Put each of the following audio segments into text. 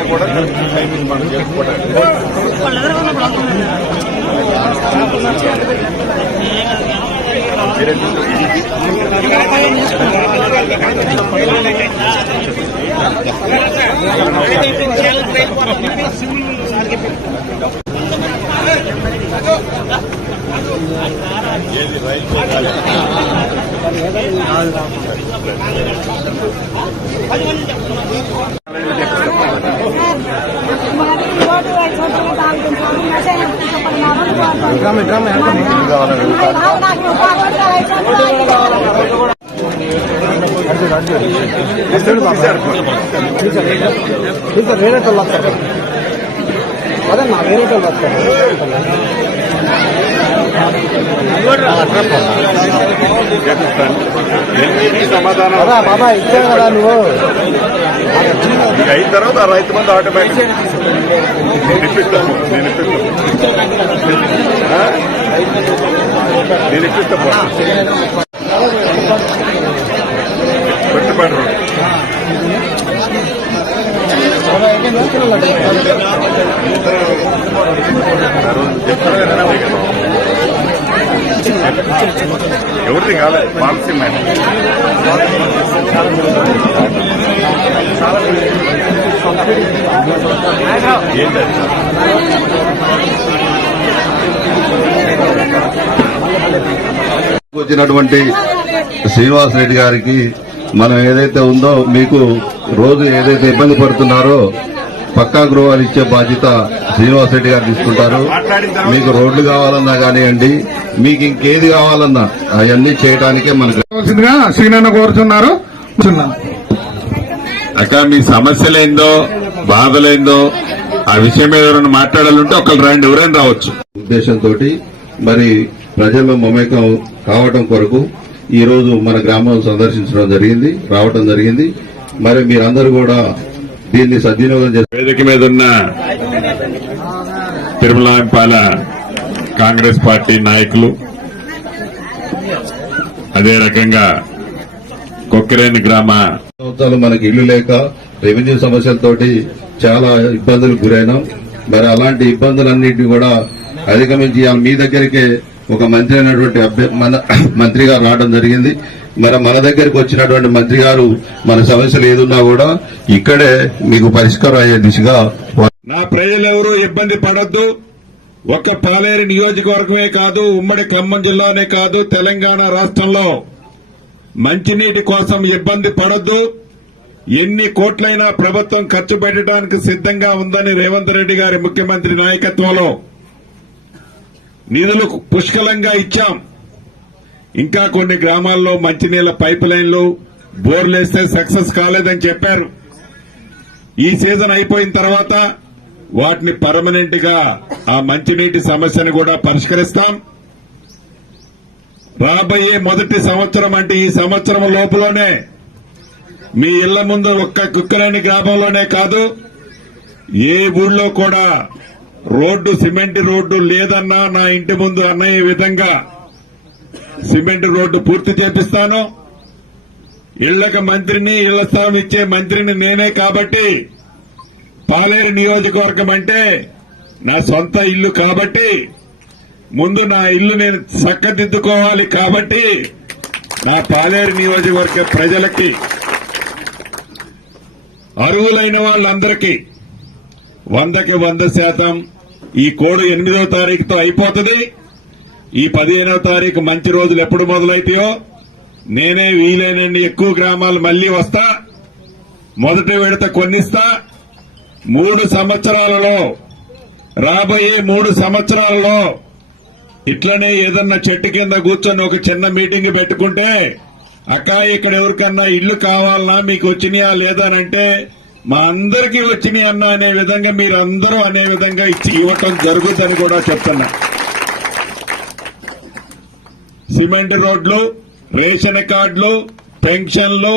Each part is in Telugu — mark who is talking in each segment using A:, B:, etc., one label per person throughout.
A: అయినా కూడా టైమింగ్ మనం చేసుకోవడానికి
B: ఇంకా వేరే వాళ్ళు వస్తారు అదన్నా వేరే వాళ్ళు వస్తారు
A: సమాధానం
B: బాబా ఇచ్చా కదా నువ్వు.
A: ఇక అయిన తర్వాత ఆ రైతు మంది ఆటోమేటిక్ నేను నేను ఇప్పిస్తాను నేను ఇప్పిస్తాను పెట్టుబడి ఎవరిది కాలేదు పాలసీ మేడం ఏంటది
C: వచ్చినటువంటి శ్రీనివాస్ రెడ్డి గారికి మనం ఏదైతే ఉందో మీకు రోజు ఏదైతే ఇబ్బంది పడుతున్నారో పక్కా గృహాలు ఇచ్చే బాధ్యత శ్రీనివాస్ రెడ్డి గారు తీసుకుంటారు మీకు రోడ్లు కావాలన్నా కానివ్వండి మీకు ఇంకేది కావాలన్నా అవన్నీ చేయడానికే మనకు
D: శ్రీనన్న కోరుతున్నారు.
E: అక్క మీ సమస్యలేందో బాధలేందో ఆ విషయం మీద ఎవరైనా మాట్లాడాలంటే ఒకళ్ళు రండి ఎవరైనా రావచ్చు.
C: ఉద్దేశంతో మరి ప్రజల్లో మమేకం కావటం కొరకు ఈ రోజు మన గ్రామం సందర్శించడం జరిగింది రావటం జరిగింది. మరి మీరందరూ కూడా దీన్ని సద్వినియోగం చేస్తారు
E: వేదిక మీద ఉన్న తిరుమలాంపాల కాంగ్రెస్ పార్టీ నాయకులు అదే రకంగా కొక్కిరేని గ్రామ
C: సంవత్సరాలు మనకి ఇల్లు లేక రెవెన్యూ సమస్యలతోటి చాలా ఇబ్బందులకు గురైనాం. మరి అలాంటి ఇబ్బందులన్నింటినీ కూడా అధిగమించి మీ దగ్గరికే ఒక మంత్రి అయినటువంటి మన మంత్రి గారు రావడం జరిగింది. మరి మన దగ్గరికి వచ్చినటువంటి మంత్రి గారు మన సమస్యలు ఏదున్నా కూడా ఇక్కడే మీకు పరిష్కారం అయ్యే దిశగా
E: నా ప్రజలెవరూ ఇబ్బంది పడద్దు. ఒక్క పాలేరు నియోజకవర్గమే కాదు ఉమ్మడి ఖమ్మం జిల్లానే కాదు తెలంగాణ రాష్ట్రంలో మంచినీటి కోసం ఇబ్బంది పడద్దు. ఎన్ని కోట్లైనా ప్రభుత్వం ఖర్చు పెట్టడానికి సిద్దంగా ఉందని రేవంత్ రెడ్డి గారి ముఖ్యమంత్రి నాయకత్వంలో నిధులు పుష్కలంగా ఇచ్చాం. ఇంకా కొన్ని గ్రామాల్లో మంచినీళ్ళ పైప్ లైన్లు బోర్లేస్తే సక్సెస్ కాలేదని చెప్పారు. ఈ సీజన్ అయిపోయిన తర్వాత వాటిని పర్మనెంట్గా ఆ మంచినీటి సమస్యను కూడా పరిష్కరిస్తాం. రాబోయే మొదటి సంవత్సరం అంటే ఈ సంవత్సరం లోపలనే మీ ఇళ్ళ ముందు ఒక్క కుక్కలేని గ్రామంలోనే కాదు ఏ ఊళ్ళో కూడా రోడ్డు సిమెంట్ రోడ్డు లేదన్నా నా ఇంటి ముందు అన్నయ్య విధంగా సిమెంట్ రోడ్డు పూర్తి చేపిస్తాను. ఇళ్ళకు మంత్రిని ఇళ్ళ స్థలం ఇచ్చే మంత్రిని నేనే కాబట్టి పాలేరు నియోజకవర్గం అంటే నా సొంత ఇల్లు కాబట్టి ముందు నా ఇల్లు నేను చక్కదిద్దుకోవాలి కాబట్టి నా పాలేరు నియోజకవర్గ ప్రజలకి అర్హులైన వాళ్ళందరికీ వందకి వంద శాతం ఈ కోడ్ ఎనిమిదవ తారీఖుతో అయిపోతుంది. ఈ పదిహేనవ తారీఖు మంచి రోజులు ఎప్పుడు మొదలైతాయో నేనే వీలైనన్ని ఎక్కువ గ్రామాలు మళ్ళీ వస్తా మొదటి విడత కొన్నిస్తా. మూడు సంవత్సరాలలో రాబోయే మూడు సంవత్సరాలలో ఇట్లనే ఏదన్నా చెట్టు కింద కూర్చొని ఒక చిన్న మీటింగ్ పెట్టుకుంటే అక్క ఇక్కడ ఎవరికన్నా ఇల్లు కావాలన్నా మీకు వచ్చినాయా లేదా అని అంటే మా అందరికీ వచ్చినాయి అన్న అనే విధంగా మీరు అందరూ అనే విధంగా ఇచ్చి ఇవ్వటం జరుగుతుందని కూడా చెప్తున్నా. సిమెంట్ రోడ్లు రేషన్ కార్డులు పెన్షన్లు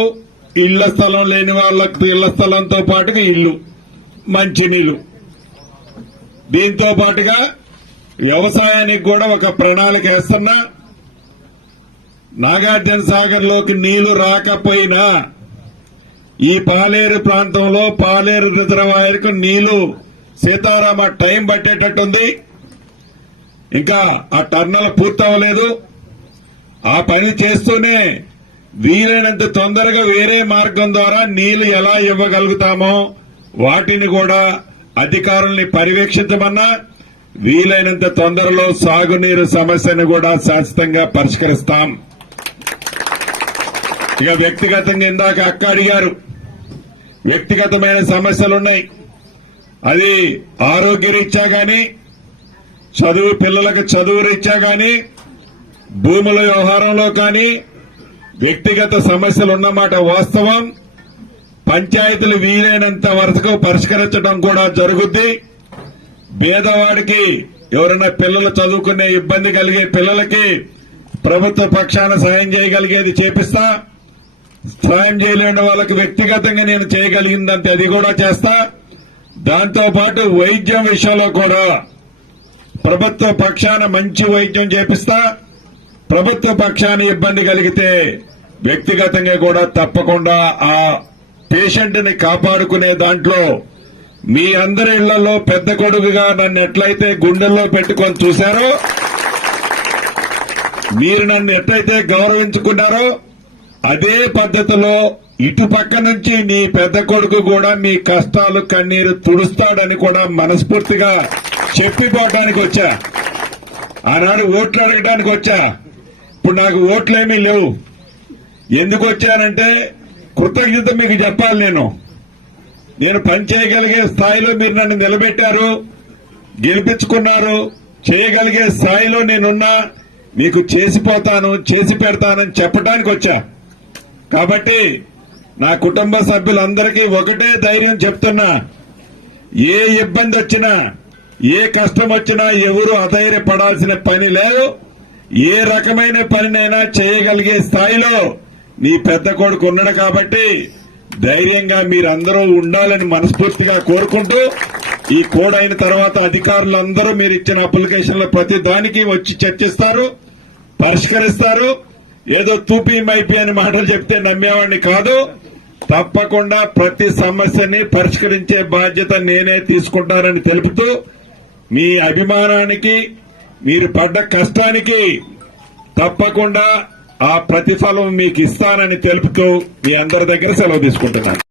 E: ఇళ్ళ స్థలం లేని వాళ్ళకు ఇళ్ళ స్థలంతో పాటుగా ఇల్లు మంచినీళ్ళు. దీంతో పాటుగా వ్యవసాయానికి కూడా ఒక ప్రణాళిక వేస్తున్నా. నాగార్జున సాగర్లోకి నీళ్ళు రాకపోయినా ఈ పాలేరు ప్రాంతంలో పాలేరు రిజర్వాయర్కు నీళ్ళు సీతారామ టైం పట్టేటట్టుంది. ఇంకా ఆ టర్నల్ పూర్తవలేదు. ఆ పని చేస్తూనే వీలైనంత తొందరగా వేరే మార్గం ద్వారా నీళ్ళు ఎలా ఇవ్వగలుగుతామో వాటిని కూడా అధికారుల్ని పర్యవేక్షించమన్నా వీలైనంత తొందరలో సాగునీరు సమస్యను కూడా శాశ్వతంగా పరిష్కరిస్తాం. ఇక వ్యక్తిగతంగా ఇందాక అక్క అడిగారు. వ్యక్తిగతమైన సమస్యలున్నాయి. అది ఆరోగ్య రీత్యా కానీ చదువు పిల్లలకు చదువు రీత్యా కానీ భూముల వ్యవహారంలో కానీ వ్యక్తిగత సమస్యలు ఉన్నమాట వాస్తవం పంచాయతీలు వీలైనంత వరకు పరిష్కరించడం కూడా జరుగుద్ది. పేదవాడికి ఎవరైనా పిల్లలు చదువుకునే ఇబ్బంది కలిగే పిల్లలకి ప్రభుత్వ పక్షాన సాయం చేయగలిగేది చేపిస్తా. సాయం చేయలేని వాళ్ళకి వ్యక్తిగతంగా నేను చేయగలిగిందంటే అది కూడా చేస్తా. దాంతో పాటు వైద్యం విషయంలో కూడా ప్రభుత్వ పక్షాన మంచి వైద్యం చేపిస్తా. ప్రభుత్వ పక్షాన ఇబ్బంది కలిగితే వ్యక్తిగతంగా కూడా తప్పకుండా ఆ పేషెంట్ని కాపాడుకునే దాంట్లో మీ అందరి ఇళ్ళలో పెద్ద కొడుకుగా నన్ను ఎట్లయితే గుండెల్లో పెట్టుకొని చూశారో మీరు నన్ను ఎట్లయితే గౌరవించుకున్నారో అదే పద్ధతిలో ఇటు పక్క నుంచి నీ పెద్ద కొడుకు కూడా మీ కష్టాలు కన్నీరు తుడుస్తాడని కూడా మనస్ఫూర్తిగా చెప్పిపోవడానికి వచ్చా. ఆనాడు ఓట్లు అడగడానికి వచ్చా. ఇప్పుడు నాకు ఓట్లేమీ లేవు. ఎందుకు వచ్చానంటే కృతజ్ఞత మీకు చెప్పాలి నేను. నేను పని చేయగలిగే స్థాయిలో మీరు నన్ను నిలబెట్టారు గెలిపించుకున్నారు చేయగలిగే స్థాయిలో నేనున్నా మీకు చేసిపోతాను చేసి పెడతానని చెప్పడానికి వచ్చా. కాబట్టి నా కుటుంబ సభ్యులందరికీ ఒకటే ధైర్యం చెప్తున్నా. ఏ ఇబ్బంది వచ్చినా ఏ కష్టం వచ్చినా ఎవరు అధైర్యపడాల్సిన పని లేదు. ఏ రకమైన పనినైనా చేయగలిగే స్థాయిలో నీ పెద్ద కొడుకు ఉన్నాడు కాబట్టి ధైర్యంగా మీరందరూ ఉండాలని మనస్ఫూర్తిగా కోరుకుంటూ ఈ కోడ్ అయిన తర్వాత అధికారులందరూ మీరు ఇచ్చిన అప్లికేషన్ల ప్రతి దానికి వచ్చి చర్చిస్తారు పరిష్కరిస్తారు. ఏదో తూపీ మైపీ అని మాటలు చెప్తే నమ్మేవాడిని కాదు. తప్పకుండా ప్రతి సమస్యని పరిష్కరించే బాధ్యత నేనే తీసుకుంటానని తెలుపుతూ మీ అభిమానానికి మీరు పడ్డ కష్టానికి తప్పకుండా ఆ ప్రతిఫలం మీకు ఇస్తానని తెలుపుతూ మీ అందరి దగ్గర సెలవు తీసుకుంటున్నాను.